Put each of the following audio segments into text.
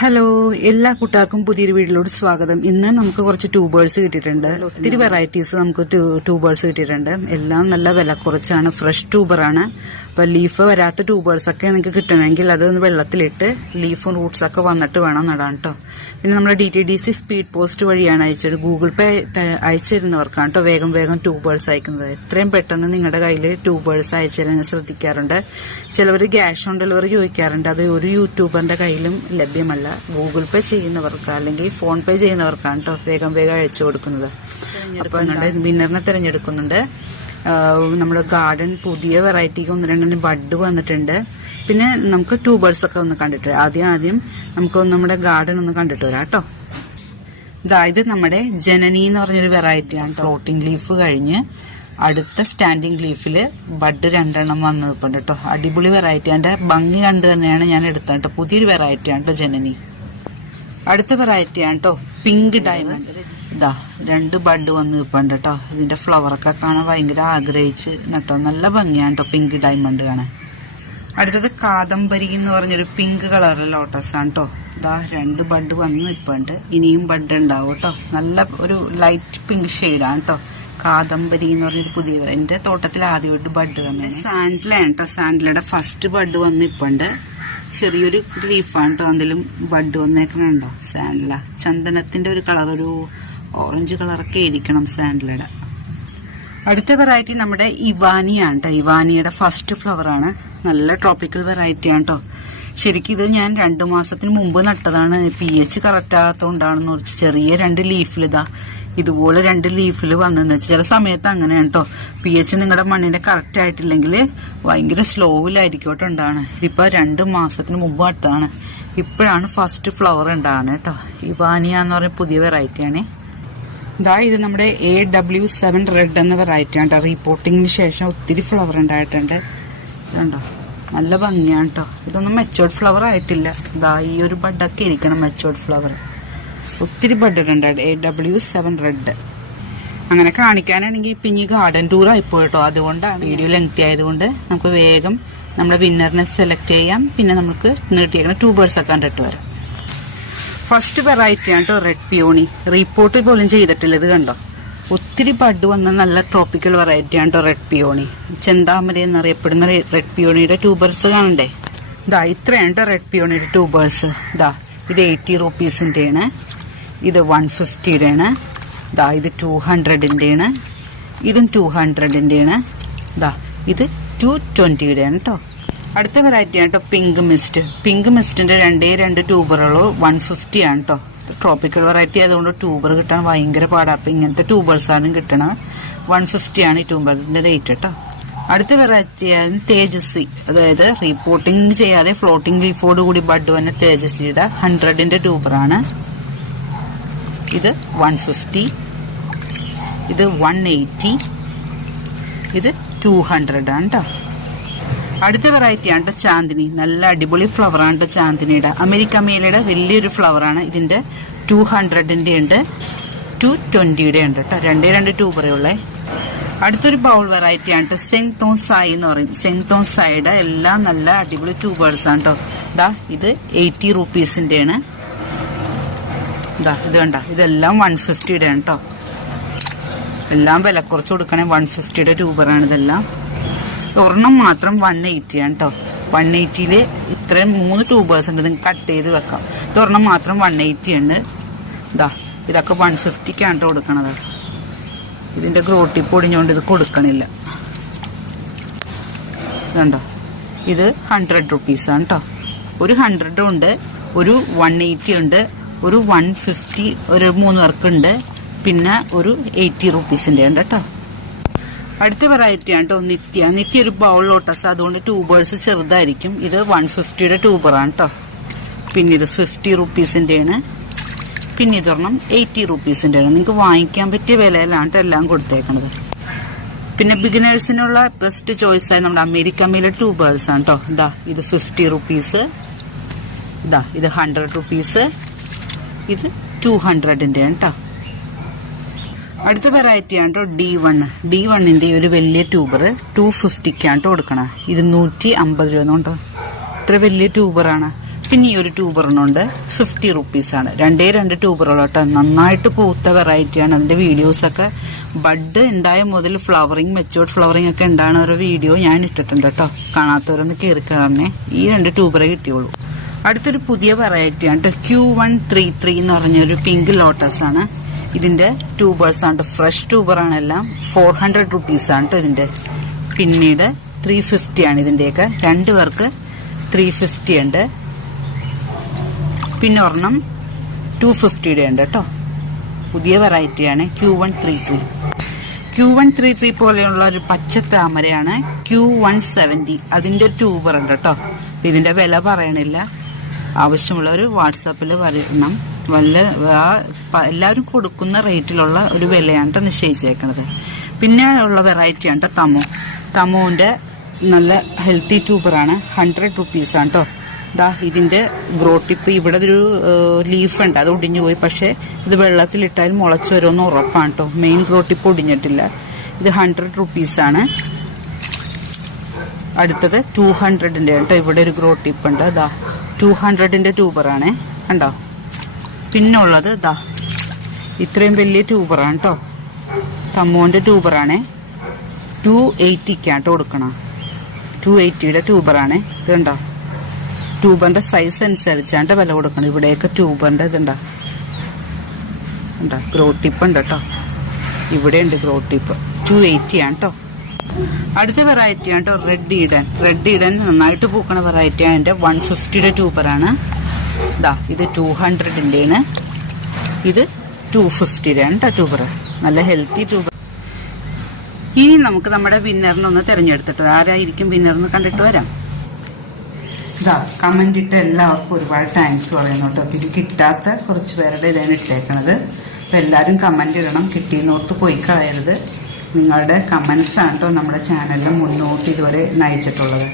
Hello, എല്ലാ കൂട്ടാർക്കും പുതിയൊരു വീഡിയോയിലോട് സ്വാഗതം. ഇന്ന് നമുക്ക് കുറച്ച് ട്യൂബേഴ്സ് കിട്ടിയിട്ടുണ്ട്. ഒത്തിരി വെറൈറ്റീസ് നമുക്ക് ട്യൂബേഴ്സ് കിട്ടിയിട്ടുണ്ട്. എല്ലാം നല്ല വില കുറച്ചാണ്, ഫ്രഷ് ട്യൂബറാണ്. അപ്പൊ ലീഫ് വരാത്ത ട്യൂബേഴ്സ് ഒക്കെ നിങ്ങൾക്ക് കിട്ടണമെങ്കിൽ അതൊന്ന് വെള്ളത്തിലിട്ട് ലീഫും റൂട്ട്സ് ഒക്കെ വന്നിട്ട് വേണം നടാൻ കേട്ടോ. പിന്നെ നമ്മുടെ DTDC സ്പീഡ് പോസ്റ്റ് വഴിയാണ് അയച്ചത്. ഗൂഗിൾ പേ അയച്ചിരുന്നവർക്കാണ് കേട്ടോ വേഗം വേഗം ട്യൂബേഴ്സ് അയക്കുന്നത്. എത്രയും പെട്ടെന്ന് നിങ്ങളുടെ കയ്യിൽ ട്യൂബേഴ്സ് അയച്ചുതരാൻ ശ്രദ്ധിക്കാറുണ്ട്. ചിലവർ ക്യാഷ് ഓൺ ഡെലിവറി ചോദിക്കാറുണ്ട്. അത് ഒരു യൂട്യൂബറിന്റെ കയ്യിലും ലഭ്യമല്ല. ഗൂഗിൾ പേ ചെയ്യുന്നവർക്ക് അല്ലെങ്കിൽ ഫോൺ പേ ചെയ്യുന്നവർക്കാണ് കേട്ടോ വേഗം വേഗം അയച്ചു കൊടുക്കുന്നത്. അപ്പോൾ വിന്നറിനെ തിരഞ്ഞെടുക്കുന്നുണ്ട്. നമ്മുടെ ഗാർഡൻ പുതിയ വെറൈറ്റിക്ക് 1-2 ബഡ് വന്നിട്ടുണ്ട്. പിന്നെ നമുക്ക് ട്യൂബേഴ്സ് ഒക്കെ ഒന്ന് കണ്ടിട്ട് ആദ്യം നമുക്ക് നമ്മുടെ ഗാർഡൻ ഒന്ന് കണ്ടിട്ട് വരാം കേട്ടോ. ഇത് നമ്മുടെ ജനനി എന്ന് പറഞ്ഞൊരു വെറൈറ്റിയാണ്. ഫ്ലോട്ടിംഗ് ലീഫ് കഴിഞ്ഞ് അടുത്ത സ്റ്റാൻഡിംഗ് ലീഫില് ബഡ് 2 വന്ന് നിൽപ്പുണ്ട് കേട്ടോ. അടിപൊളി വെറൈറ്റി. അതിന്റെ ഭംഗി കണ്ടു തന്നെയാണ് ഞാൻ എടുത്തത് കേട്ടോ. പുതിയൊരു വെറൈറ്റിയാണ് കേട്ടോ ജനനി. അടുത്ത വെറൈറ്റിയാണ് കേട്ടോ പിങ്ക് ഡയമണ്ട്. 2 ബഡ് വന്ന് നിൽപ്പുണ്ട് കേട്ടോ. ഇതിന്റെ ഫ്ലവറൊക്കെ കാണാൻ ഭയങ്കര ആഗ്രഹിച്ച് നട്ടോ. നല്ല ഭംഗിയാണ് കേട്ടോ പിങ്ക് ഡയമണ്ട് കാണാൻ. അടുത്തത് കാദംബരി എന്ന് പറഞ്ഞൊരു പിങ്ക് കളറിലെ ലോട്ടസ് ആണ് കേട്ടോ. 2 ബഡ് വന്ന് നിൽപ്പുണ്ട്. ഇനിയും ബഡ് ഉണ്ടാവും കേട്ടോ. നല്ല ഒരു ലൈറ്റ് പിങ്ക് ഷെയ്ഡാണ് കേട്ടോ. കാദംബരി എന്ന് പറഞ്ഞൊരു പുതിയ എന്റെ തോട്ടത്തിൽ ആദ്യമായിട്ട് ബഡ് തന്നെ. സാൻഡ്ലാണ് കേട്ടോ. സാൻഡ്ലയുടെ ഫസ്റ്റ് ബഡ് വന്ന് നിൽപ്പുണ്ട്. ചെറിയൊരു ലീഫാണ് കേട്ടോ. അതിലും ബഡ് വന്നേക്കണുണ്ടോ. സാൻഡ്ല ചന്ദനത്തിന്റെ ഒരു കളർ, ഒരു ഓറഞ്ച് കളറൊക്കെ ഇരിക്കണം സാൻഡ്ലയുടെ. അടുത്ത വെറൈറ്റി നമ്മുടെ ഇവാനിയാണ് കേട്ടോ. ഇവാനിയുടെ ഫസ്റ്റ് ഫ്ലവർ ആണ്. നല്ല ട്രോപ്പിക്കൽ വെറൈറ്റി ആണ് കേട്ടോ. ശരിക്കും ഇത് ഞാൻ 2 മാസത്തിന് മുമ്പ് നട്ടതാണ്. pH കറക്റ്റ് ആകാത്തതുകൊണ്ടാണെന്ന് വെച്ചാൽ ചെറിയ 2 ലീഫിൽ ഇതുപോലെ 2 ലീഫിൽ വന്നെന്ന് വെച്ചാൽ ചില സമയത്ത് അങ്ങനെയാണ് കേട്ടോ. pH നിങ്ങളുടെ മണ്ണിന്റെ കറക്റ്റ് ആയിട്ടില്ലെങ്കിൽ ഭയങ്കര സ്ലോവിലായിരിക്കും കേട്ടോ ഉണ്ടാണ്. ഇതിപ്പോ 2 മാസത്തിന് മുമ്പ് നട്ടതാണ്. ഇപ്പോഴാണ് ഫസ്റ്റ് ഫ്ലവർ ഉണ്ടാകുന്നത് കേട്ടോ. ഇവാനിയ എന്ന് പറയുന്ന പുതിയ വെറൈറ്റിയാണ്. ഇത് നമ്മുടെ AW7 റെഡ് എന്ന വെറൈറ്റി ആണ് കേട്ടോ. റീപോർട്ടിങ്ങിന് ശേഷം ഒത്തിരി ഫ്ലവർ ഉണ്ടായിട്ടുണ്ട്. കണ്ടോ, നല്ല ഭംഗിയാണ് കേട്ടോ. ഇതൊന്നും മെച്ചോർഡ് ഫ്ലവർ ആയിട്ടില്ല. ഈ ഒരു ബഡൊക്കെ ഇരിക്കണം മെച്ചോർഡ് ഫ്ലവർ. ഒത്തിരി ബഡുണ്ട് AW7 റെഡ്. അങ്ങനെ കാണിക്കാനാണെങ്കിൽ പിന്നെ ഈ ഗാർഡൻ ടൂർ ആയിപ്പോയി കേട്ടോ. അതുകൊണ്ടാണ് വീഡിയോ ലെങ്തി ആയതുകൊണ്ട് നമുക്ക് വേഗം നമ്മുടെ വിന്നറിനെ സെലക്ട് ചെയ്യാം. പിന്നെ നമുക്ക് നീട്ടിയേക്കുന്ന ട്യൂബേഴ്സ് ഒക്കെ കണ്ടിട്ട് വരാം. ഫസ്റ്റ് വെറൈറ്റി ആണ് കേട്ടോ റെഡ് പിയോണി. റീപോർട്ട് പോലും ചെയ്തിട്ടില്ല. ഇത് കണ്ടോ, ഒത്തിരി ബഡ് വന്ന നല്ല ട്രോപ്പിക്കൽ വെറൈറ്റി ആണ് കേട്ടോ റെഡ് പിയോണി. ചെന്താമര എന്നറിയപ്പെടുന്ന റെഡ് പിയോണിയുടെ ട്യൂബേഴ്സ് കാണണ്ടേ. ഇത്രയാണ് കേട്ടോ റെഡ് പിയോണിയുടെ ട്യൂബേഴ്സ്. ഇത് 80 റുപ്പീസിൻ്റെയാണ്. ഇത് 150-യുടെയാണ്. ഇത് 200-ൻ്റെയാണ്. ഇതും 200-ൻ്റെയാണ്. ഇത് 220-യുടെയാണ് കേട്ടോ. അടുത്ത വെറൈറ്റി ആണ് കേട്ടോ പിങ്ക് മിസ്റ്റ്. പിങ്ക് മിസ്റ്റിന്റെ 2 ട്യൂബറുകളോ 150 ആണ് കേട്ടോ. ട്രോപ്പിക്കൽ വെറൈറ്റി ആയതുകൊണ്ട് ട്യൂബർ കിട്ടാൻ ഭയങ്കര പാടാണ്. അപ്പൊ ഇങ്ങനത്തെ ട്യൂബേഴ്സാണ് കിട്ടണം. 150 ആണ് ഈ ട്യൂബറിന്റെ റേറ്റ് കേട്ടോ. അടുത്ത വെറൈറ്റി ആണ് തേജസ്വി. അതായത് റീപോർട്ടിംഗ് ചെയ്യാതെ ഫ്ലോട്ടിംഗ് ലീഫോട് കൂടി ബഡ് വന്ന തേജസ്വിയുടെ 100-ന്റെ ട്യൂബറാണ്. ഇത് 150, ഇത് 180, ഇത് 200 ആണ് കേട്ടോ. അടുത്ത വെറൈറ്റി ആണ് ചാന്ദിനി. നല്ല അടിപൊളി ഫ്ലവർ ആണ് ചാന്ദിനിയുടെ. അമേരിക്ക മേലയുടെ വലിയൊരു ഫ്ലവറാണ്. ഇതിന്റെ 200-ന്റെ ഉണ്ട്, 220-യുടെ ഉണ്ട് കേട്ടോ. 2 ട്യൂബറേ ഉള്ളേ. അടുത്തൊരു ബൗൾ വെറൈറ്റി ആണ് സെങ് തോങ് സായി എന്ന് പറയും. സെങ് തോങ് സായിയുടെ എല്ലാം നല്ല അടിപൊളി ട്യൂബേഴ്സ് ആണ് കേട്ടോ. ഇത് 80 റുപ്പീസിന്റെയാണ്. ഇത് കണ്ട, ഇതെല്ലാം 150-യുടെ ആണ് കേട്ടോ. എല്ലാം വില കുറച്ച് കൊടുക്കണേ. 150-യുടെ ട്യൂബറാണ് ഇതെല്ലാം. ഒരെണ്ണം മാത്രം 180 ആണ് കേട്ടോ. 180-ല് ഇത്രയും 3 ട്യൂബേഴ്സ് ഉണ്ട്. നിങ്ങൾക്ക് കട്ട് ചെയ്ത് വെക്കാം. ഇതൊരെണ്ണം മാത്രം 180 ഉണ്ട്. ഇതൊക്കെ 150-ക്കാണ് കേട്ടോ കൊടുക്കണത്. ഇതിന്റെ ഗ്രോട്ടി പൊടിഞ്ഞുകൊണ്ട് ഇത് കൊടുക്കണില്ല. ഇതുണ്ടോ, ഇത് 100 റുപ്പീസാണ് കേട്ടോ. ഒരു 100 ഉണ്ട്, ഒരു 180 ഉണ്ട്, ഒരു 150, ഒരു 3 പേർക്കുണ്ട്, പിന്നെ ഒരു 80 റുപ്പീസിന്റെ ഉണ്ട് കേട്ടോ. അടുത്ത വെറൈറ്റി ആണ് കേട്ടോ നിത്യ ഒരു ബൗൾ ലോട്ടസ്. അതുകൊണ്ട് ട്യൂബേഴ്സ് ചെറുതായിരിക്കും. ഇത് 150-യുടെ ട്യൂബറാണ് കേട്ടോ. പിന്നെ ഇത് 50 റുപ്പീസിന്റെയാണ്. പിന്നെ ഇതൊരെണ്ണം 80 റുപ്പീസിന്റെയാണ്. നിങ്ങൾക്ക് വാങ്ങിക്കാൻ പറ്റിയ വിലയിലാണ് എല്ലാം കൊടുത്തേക്കണത്. പിന്നെ ബിഗിനേഴ്സിനുള്ള ബെസ്റ്റ് ചോയ്സ് ആയി നമ്മുടെ അമേരിക്ക മേലെ ട്യൂബേഴ്സ് ആണ് കേട്ടോ. ഇത് 50 റുപ്പീസ്, ഇത് 100 റുപ്പീസ്, ഇത് 200-ന്റെ ആണ് കേട്ടോ. അടുത്ത വെറൈറ്റി ആണ് കേട്ടോ D1-ന്റെ ഒരു വലിയ ട്യൂബർ 250-ക്കാണ് കൊടുക്കണം. ഇത് 150 രൂപ കേട്ടോ. ഇത്ര വലിയ ട്യൂബറാണ്. പിന്നെ ഈ ഒരു ട്യൂബറിനുണ്ട് 50 റുപ്പീസാണ്. 2 ട്യൂബറുകളോട്ടോ. നന്നായിട്ട് പൂത്ത വെറൈറ്റിയാണ്. അതിൻ്റെ വീഡിയോസൊക്കെ ബഡ് ഉണ്ടായ മുതൽ ഫ്ലവറിങ്, മെച്ചുവേർഡ് ഫ്ലവറിങ് ഒക്കെ ഉണ്ടാകുന്ന ഓരോ വീഡിയോ ഞാൻ ഇട്ടിട്ടുണ്ട് കേട്ടോ. കാണാത്തവരൊന്ന് കയറി കാണണേ. ഈ 2 ട്യൂബറേ കിട്ടിയുള്ളൂ. അടുത്തൊരു പുതിയ വെറൈറ്റിയാണ് Q133 എന്ന് പറഞ്ഞൊരു പിങ്ക് ലോട്ടസ് ആണ്. ഇതിൻ്റെ ട്യൂബേഴ്സ് ആണ്. ഫ്രഷ് ട്യൂബറാണ് എല്ലാം. 400 റുപ്പീസാണ് കേട്ടോ ഇതിൻ്റെ. പിന്നീട് 350 ആണ് ഇതിൻ്റെയൊക്കെ. 2 പേർക്ക് 350 ഉണ്ട്. പിന്നെ ഒരെണ്ണം 250 ഉണ്ട് കേട്ടോ. പുതിയ വെറൈറ്റിയാണ് Q133 പോലെയുള്ള ഒരു പച്ച താമരയാണ് Q170. അതിൻ്റെ ട്യൂബർ ഉണ്ട് കേട്ടോ. അപ്പം ഇതിൻ്റെ വില പറയണില്ല. ആവശ്യമുള്ളവർ വാട്സാപ്പിൽ വരണം. എല്ലാവരും കൊടുക്കുന്ന റേറ്റിലുള്ള ഒരു വിലയാണ് കേട്ടോ നിശ്ചയിച്ചേക്കണത്. പിന്നെ ഉള്ള വെറൈറ്റിയാണ് കേട്ടോ തമുവിൻ്റെ നല്ല ഹെൽത്തി ട്യൂബറാണ്. 100 റുപ്പീസാണ് കേട്ടോ. ഇതിൻ്റെ ഗ്രോ ടിപ്പ് ഇവിടെ ഒരു ലീഫ് ഉണ്ട്, അത് ഒടിഞ്ഞു പോയി. പക്ഷേ ഇത് വെള്ളത്തിലിട്ടാൽ മുളച്ച് വരുമെന്ന് ഉറപ്പാണ് കേട്ടോ. മെയിൻ ഗ്രോ ടിപ്പ് ഒടിഞ്ഞിട്ടില്ല. ഇത് 100 റുപ്പീസാണ്. അടുത്തത് 200ൻ്റെ കേട്ടോ. ഇവിടെ ഒരു ഗ്രോ ടിപ്പ് ഉണ്ട്. 200ൻ്റെ ട്യൂബറാണ് കണ്ടോ. പിന്നെ ഉള്ളത് ഇത്രയും വലിയ ട്യൂബറാണ് കേട്ടോ. തമ്മുവിൻ്റെ ട്യൂബറാണ്. 280ക്കാണ് കേട്ടോ കൊടുക്കണം. 280യുടെ ട്യൂബറാണ്. ഇത് കണ്ടോ. ട്യൂബറിൻ്റെ സൈസ് അനുസരിച്ചാണ് വില കൊടുക്കണം. ഇവിടെയൊക്കെ ട്യൂബറിൻ്റെ ഇതുണ്ടോ ഗ്രോ ടിപ്പ് ഉണ്ട് കേട്ടോ. ഇവിടെ ഉണ്ട് ഗ്രോ ടിപ്പ്. 280 ആണ് കേട്ടോ. അടുത്ത വെറൈറ്റി ആണ് കേട്ടോ റെഡ് ഈഡൻ നന്നായിട്ട് പൂക്കണ വെറൈറ്റിയാണ്. എൻ്റെ 150യുടെ ട്യൂബറാണ്. ഇത് 200ൻ്റെയാണ്. ഇത് 250യുടെ ആണ് കേട്ടോ ട്യൂബർ. നല്ല ഹെൽത്തി ട്യൂബർ. ഇനി നമുക്ക് നമ്മുടെ വിന്നറിനൊന്ന് തിരഞ്ഞെടുത്തിട്ട് ആരായിരിക്കും വിന്നറിന് കണ്ടിട്ട് വരാം. കമൻ്റ് ഇട്ട എല്ലാവർക്കും ഒരുപാട് താങ്ക്സ് പറയുന്നു കേട്ടോ. ഇത് കിട്ടാത്ത കുറച്ച് പേരുടെ ഇതാണ് ഇട്ടേക്കണത്. അപ്പോൾ എല്ലാവരും കമൻ്റ് ഇടണം. കിട്ടിയെന്നോർത്ത് പോയി കളയരുത്. നിങ്ങളുടെ കമൻസാണ് കേട്ടോ നമ്മുടെ ചാനലിൽ മുന്നോട്ട് ഇതുവരെ നയിച്ചിട്ടുള്ളത്.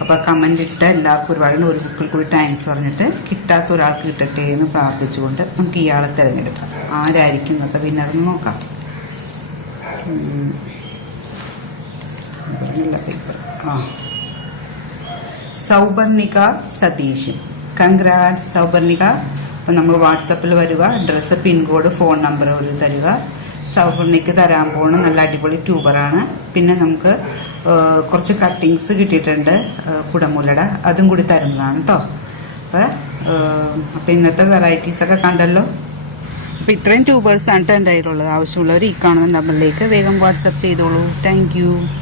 അപ്പോൾ കമൻ്റ് ഇട്ട എല്ലാവർക്കും ഒരുപാട് ഒരു ബുക്കിൽ കൂടി താങ്ക്സ് പറഞ്ഞിട്ട് കിട്ടാത്ത ഒരാൾക്ക് കിട്ടട്ടെ എന്ന് പ്രാർത്ഥിച്ചുകൊണ്ട് നമുക്ക് ഇയാളെ തിരഞ്ഞെടുക്കാം. ആരായിരിക്കും ഇന്നത്തെ വിന്നറെന്ന് നോക്കാം. സൗപർണിക സതീശൻ. കൺഗ്രാറ്റ്സ് സൗപർണിക. അപ്പം നമ്മൾ വാട്സപ്പിൽ വരിക. അഡ്രസ്സ്, പിൻകോഡ്, ഫോൺ നമ്പർ ഒരു തരിക. സൗപർണിക്ക് തരാൻ പോകുന്ന നല്ല അടിപൊളി ട്യൂബറാണ്. പിന്നെ നമുക്ക് കുറച്ച് കട്ടിങ്സ് കിട്ടിയിട്ടുണ്ട് കുടമുലയുടെ. അതും കൂടി തരുന്നതാണ് കേട്ടോ. അപ്പം ഇന്നത്തെ വെറൈറ്റീസൊക്കെ കണ്ടല്ലോ. അപ്പോൾ ഇത്രയും ട്യൂബേഴ്സാണ് കേട്ടോ എൻ്റെ കയ്യിലുള്ളത്. ആവശ്യമുള്ളവർ ഈ കാണുന്ന നമ്പറിലേക്ക് വേഗം വാട്സപ്പ് ചെയ്തോളൂ. താങ്ക്